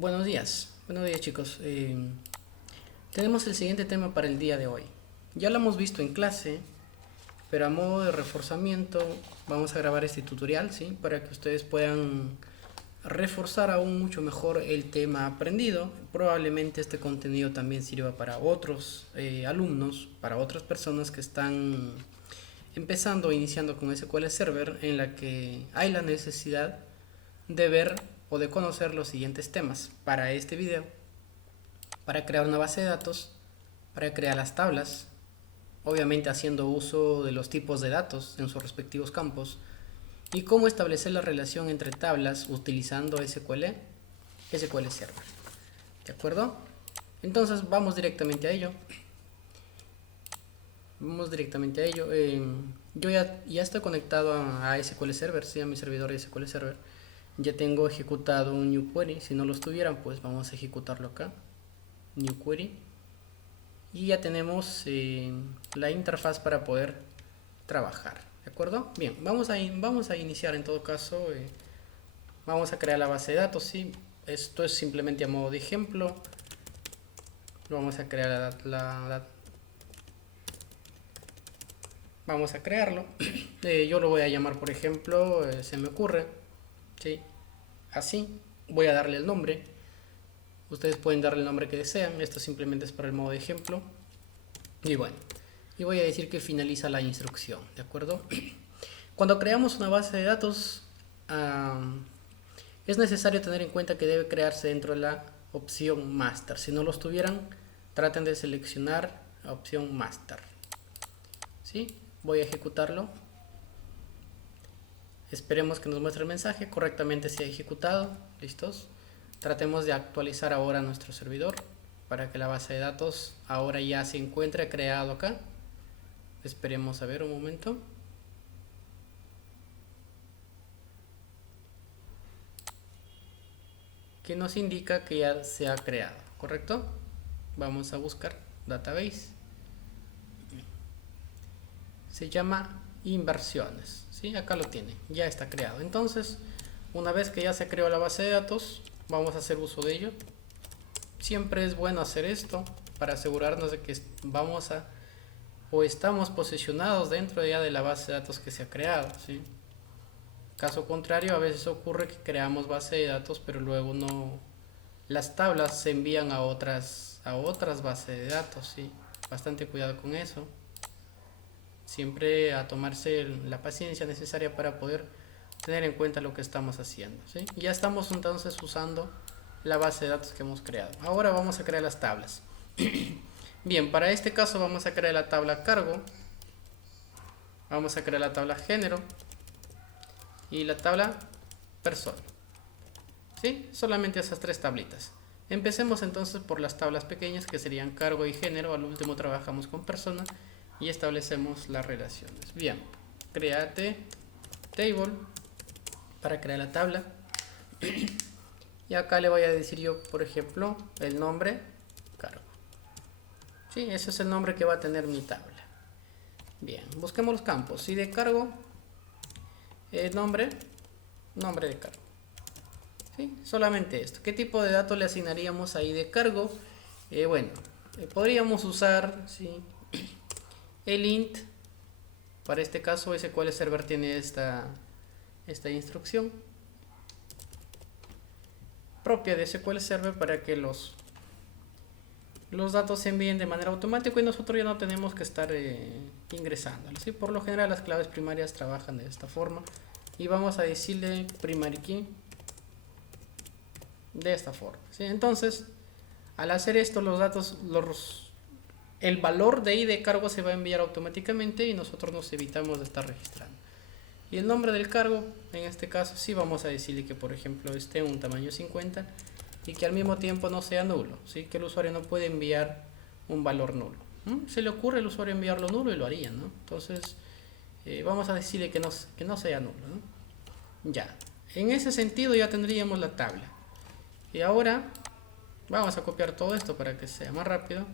Buenos días chicos. Tenemos el siguiente tema para el día de hoy. Ya lo hemos visto en clase, pero a modo de reforzamiento vamos a grabar este tutorial, ¿sí? Para que ustedes puedan reforzar aún mucho mejor el tema aprendido. Probablemente este contenido también sirva para otros alumnos, para otras personas que están empezando o iniciando con SQL Server, en la que hay la necesidad de ver o de conocer los siguientes temas para este video: para crear una base de datos, para crear las tablas, obviamente haciendo uso de los tipos de datos en sus respectivos campos, y cómo establecer la relación entre tablas utilizando SQL Server. ¿De acuerdo? Entonces vamos directamente a ello. Yo ya estoy conectado a SQL Server, sí, a mi servidor de SQL Server. Ya tengo ejecutado un new query. Si no lo estuvieran, pues vamos a ejecutarlo acá, new query, y ya tenemos la interfaz para poder trabajar. ¿De acuerdo? Bien, vamos a iniciar. En todo caso, vamos a crear la base de datos, ¿sí? Esto es simplemente a modo de ejemplo. Vamos a crear vamos a crearlo. Yo lo voy a llamar, por ejemplo, se me ocurre, ¿sí? Así. Voy a darle el nombre. Ustedes pueden darle el nombre que desean. Esto simplemente es para el modo de ejemplo. Y bueno, y voy a decir que finaliza la instrucción. ¿De acuerdo? Cuando creamos una base de datos, es necesario tener en cuenta que debe crearse dentro de la opción master. Si no lo tuvieran, traten de seleccionar la opción master. ¿Sí? Voy a ejecutarlo. Esperemos que nos muestre el mensaje. Correctamente se ha ejecutado. ¿Listos? Tratemos de actualizar ahora nuestro servidor para que la base de datos ahora ya se encuentre creado acá. Esperemos a ver un momento. Que nos indica que ya se ha creado, ¿correcto? Vamos a buscar database. Se llama inversiones, ¿sí? Acá lo tiene, ya está creado. Entonces, una vez que ya se creó la base de datos, vamos a hacer uso de ello. Siempre es bueno hacer esto para asegurarnos de que vamos a o estamos posicionados dentro ya de la base de datos que se ha creado, ¿sí? Caso contrario, a veces ocurre que creamos base de datos, pero luego no, las tablas se envían a otras bases de datos, ¿sí? Bastante cuidado con eso. Siempre a tomarse la paciencia necesaria para poder tener en cuenta lo que estamos haciendo, ¿sí? Ya estamos entonces usando la base de datos que hemos creado. Ahora vamos a crear las tablas. Bien, para este caso vamos a crear la tabla cargo, vamos a crear la tabla género y la tabla persona, ¿sí? Solamente esas tres tablitas. Empecemos entonces por las tablas pequeñas, que serían cargo y género. Al último trabajamos con persona y establecemos las relaciones. Bien, create table para crear la tabla. Y acá le voy a decir yo, por ejemplo, el nombre cargo. Sí, ese es el nombre que va a tener mi tabla. Bien, busquemos los campos. Y de cargo, nombre de cargo. ¿Sí? Solamente esto. ¿Qué tipo de datos le asignaríamos ahí de cargo? Podríamos usar, ¿sí?, el int. Para este caso, SQL Server tiene esta instrucción propia de SQL Server para que los datos se envíen de manera automática y nosotros ya no tenemos que estar ingresando, ¿sí? Por lo general las claves primarias trabajan de esta forma y vamos a decirle primary key de esta forma, ¿sí? Entonces, al hacer esto, los datos, el valor de ID cargo se va a enviar automáticamente y nosotros nos evitamos de estar registrando. Y el nombre del cargo, en este caso, sí vamos a decirle que, por ejemplo, esté un tamaño 50 y que al mismo tiempo no sea nulo, ¿sí? Que el usuario no puede enviar un valor nulo. Se le ocurre al usuario enviarlo nulo y lo haría, ¿no? Entonces, vamos a decirle que no sea nulo, ¿no? Ya, en ese sentido ya tendríamos la tabla. Y ahora vamos a copiar todo esto para que sea más rápido.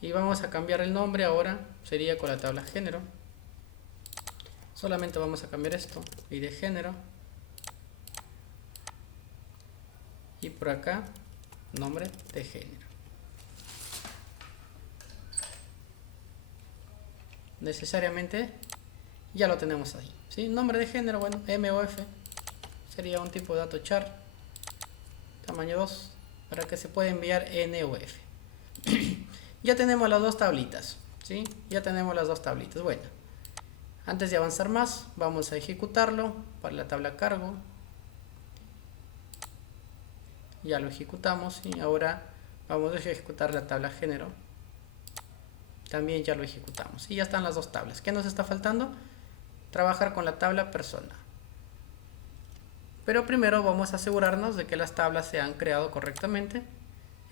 Y vamos a cambiar el nombre. Ahora sería con la tabla género. Solamente vamos a cambiar esto, ID género. y por acá nombre de género. Necesariamente ya lo tenemos ahí, ¿sí? Nombre de género, bueno, MOF sería un tipo de dato char, tamaño 2, para que se pueda enviar NOF. Ya tenemos las dos tablitas, ¿sí? Ya tenemos las dos tablitas. Bueno, antes de avanzar más, vamos a ejecutarlo para la tabla cargo. Ya lo ejecutamos y ahora vamos a ejecutar la tabla género. También ya lo ejecutamos y ya están las dos tablas. ¿Qué nos está faltando? Trabajar con la tabla persona. Pero primero vamos a asegurarnos de que las tablas se han creado correctamente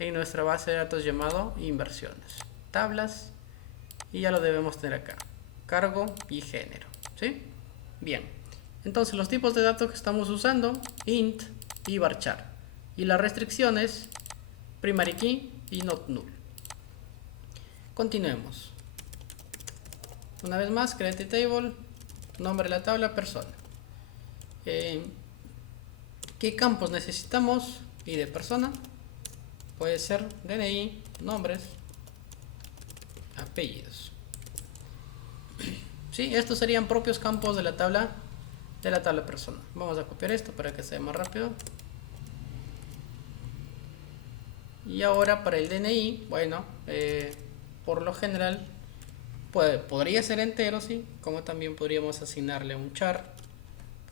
en nuestra base de datos llamado inversiones. Tablas, y ya lo debemos tener acá. Cargo y género, ¿sí? Bien. Entonces los tipos de datos que estamos usando, int y varchar. Y las restricciones, primary key y not null. Continuemos. Una vez más, create table, nombre de la tabla, persona. ¿Qué campos necesitamos? Y de persona puede ser DNI, nombres, apellidos. ¿Sí? Estos serían propios campos de la tabla persona. Vamos a copiar esto para que sea más rápido. Y ahora para el DNI, bueno, por lo general podría ser entero, sí, como también podríamos asignarle un char,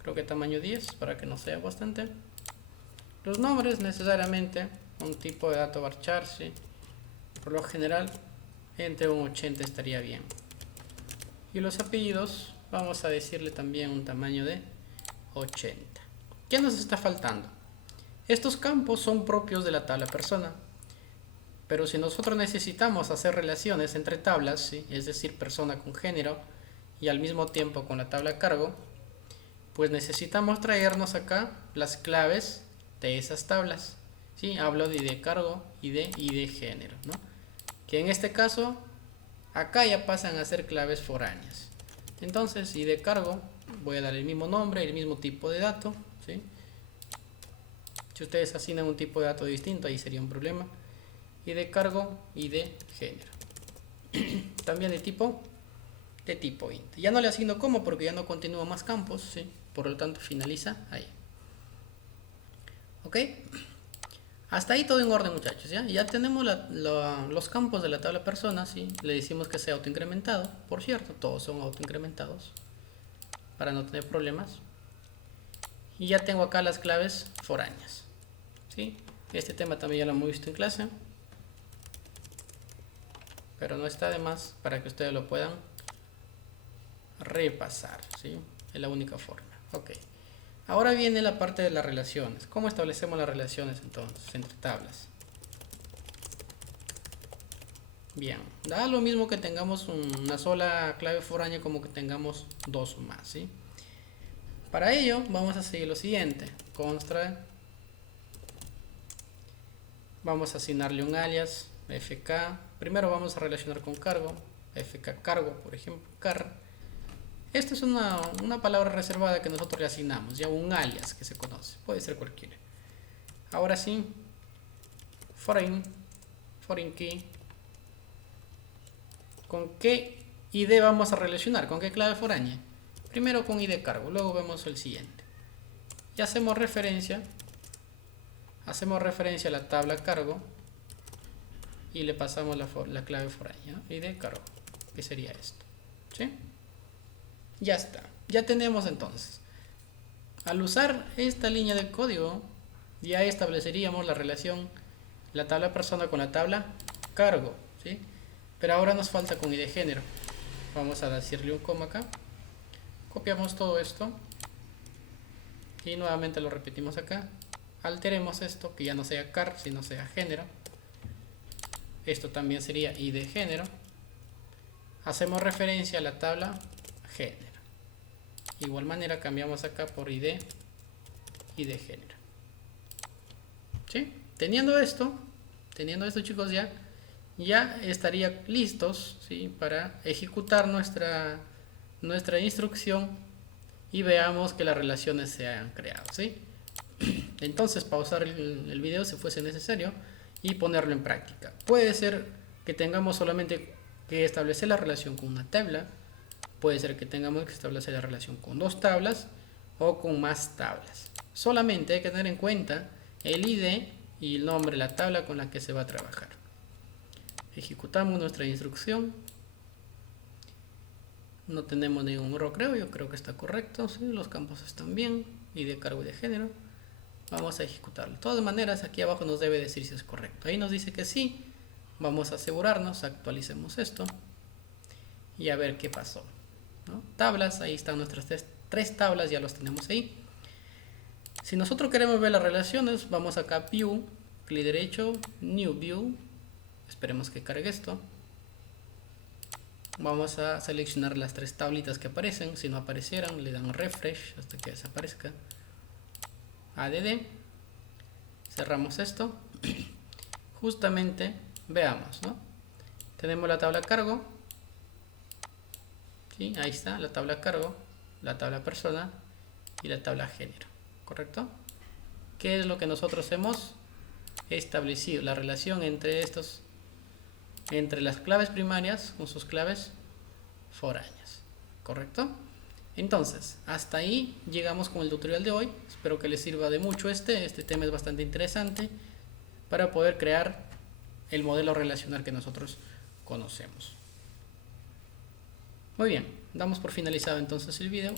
creo que tamaño 10 para que no sea bastante. Los nombres necesariamente un tipo de dato varchar, sí, por lo general entre un 80 estaría bien. Y los apellidos vamos a decirle también un tamaño de 80. ¿Qué nos está faltando? Estos campos son propios de la tabla persona. Pero si nosotros necesitamos hacer relaciones entre tablas, ¿sí? Es decir, persona con género y al mismo tiempo con la tabla cargo, pues necesitamos traernos acá las claves de esas tablas. ¿Sí? Hablo de ID cargo y de ID género, ¿no? Que en este caso, acá ya pasan a ser claves foráneas. Entonces, ID cargo, voy a dar el mismo nombre, el mismo tipo de dato, ¿sí? Si ustedes asignan un tipo de dato distinto, ahí sería un problema. Y de cargo y de género. También de tipo int. Ya no le asigno como porque ya no continúa más campos, ¿sí? Por lo tanto finaliza ahí. ¿Ok? Hasta ahí todo en orden, muchachos. Ya tenemos los campos de la tabla persona, ¿sí? Le decimos que sea autoincrementado. Por cierto, todos son autoincrementados para no tener problemas. Y ya tengo acá las claves foráneas, ¿sí? Este tema también ya lo hemos visto en clase, pero no está de más para que ustedes lo puedan repasar, ¿sí? Es la única forma. Ok. Ahora viene la parte de las relaciones. ¿Cómo establecemos las relaciones entonces entre tablas? Bien, da lo mismo que tengamos una sola clave foránea como que tengamos dos o más, ¿sí? Para ello vamos a seguir lo siguiente. Consta, vamos a asignarle un alias, fk. Primero vamos a relacionar con cargo, fk cargo, por ejemplo, car. Esta es una palabra reservada que nosotros le asignamos, ya un alias que se conoce, puede ser cualquiera. Ahora sí, foreign key. ¿Con qué ID vamos a relacionar? ¿Con qué clave foránea? Primero con ID cargo, luego vemos el siguiente. Y hacemos referencia a la tabla cargo y le pasamos la clave foránea, ID cargo, que sería esto, ¿sí? Ya está, ya tenemos entonces. Al usar esta línea de código, ya estableceríamos la relación, la tabla persona con la tabla cargo, ¿sí? Pero ahora nos falta con ID género. Vamos a decirle un coma acá. Copiamos todo esto y nuevamente lo repetimos acá. Alteremos esto, que ya no sea car, sino sea género. Esto también sería ID género. Hacemos referencia a la tabla género. De igual manera cambiamos acá por ID género. ¿Sí? Teniendo esto chicos, ya estaría listos, ¿sí? Para ejecutar nuestra instrucción y veamos que las relaciones se han creado, ¿sí? entonces pausar el video si fuese necesario y ponerlo en práctica. Puede ser que tengamos solamente que establecer la relación con una tabla, puede ser que tengamos que establecer la relación con dos tablas o con más tablas. Solamente hay que tener en cuenta el ID y el nombre de la tabla con la que se va a trabajar. Ejecutamos nuestra instrucción. No tenemos ningún error, yo creo que está correcto, ¿sí? Los campos están bien, ID, cargo y de género. Vamos a ejecutarlo. De todas maneras, aquí abajo nos debe decir si es correcto. Ahí nos dice que sí. Vamos a asegurarnos, actualicemos esto y a ver qué pasó, ¿no? Tablas, ahí están nuestras tres tablas, ya los tenemos ahí. Si nosotros queremos ver las relaciones, vamos acá a View, clic derecho, New View. Esperemos que cargue esto. Vamos a seleccionar las tres tablitas que aparecen. Si no aparecieran, le dan refresh hasta que desaparezca. ADD. Cerramos esto. Justamente, veamos, ¿no? Tenemos la tabla cargo. ¿Sí? Ahí está, la tabla cargo, la tabla persona y la tabla género. ¿Correcto? ¿Qué es lo que nosotros hemos establecido? La relación entre entre las claves primarias con sus claves foráneas. ¿Correcto? Entonces, hasta ahí llegamos con el tutorial de hoy. Espero que les sirva de mucho este tema es bastante interesante para poder crear el modelo relacional que nosotros conocemos. Muy bien, damos por finalizado entonces el video.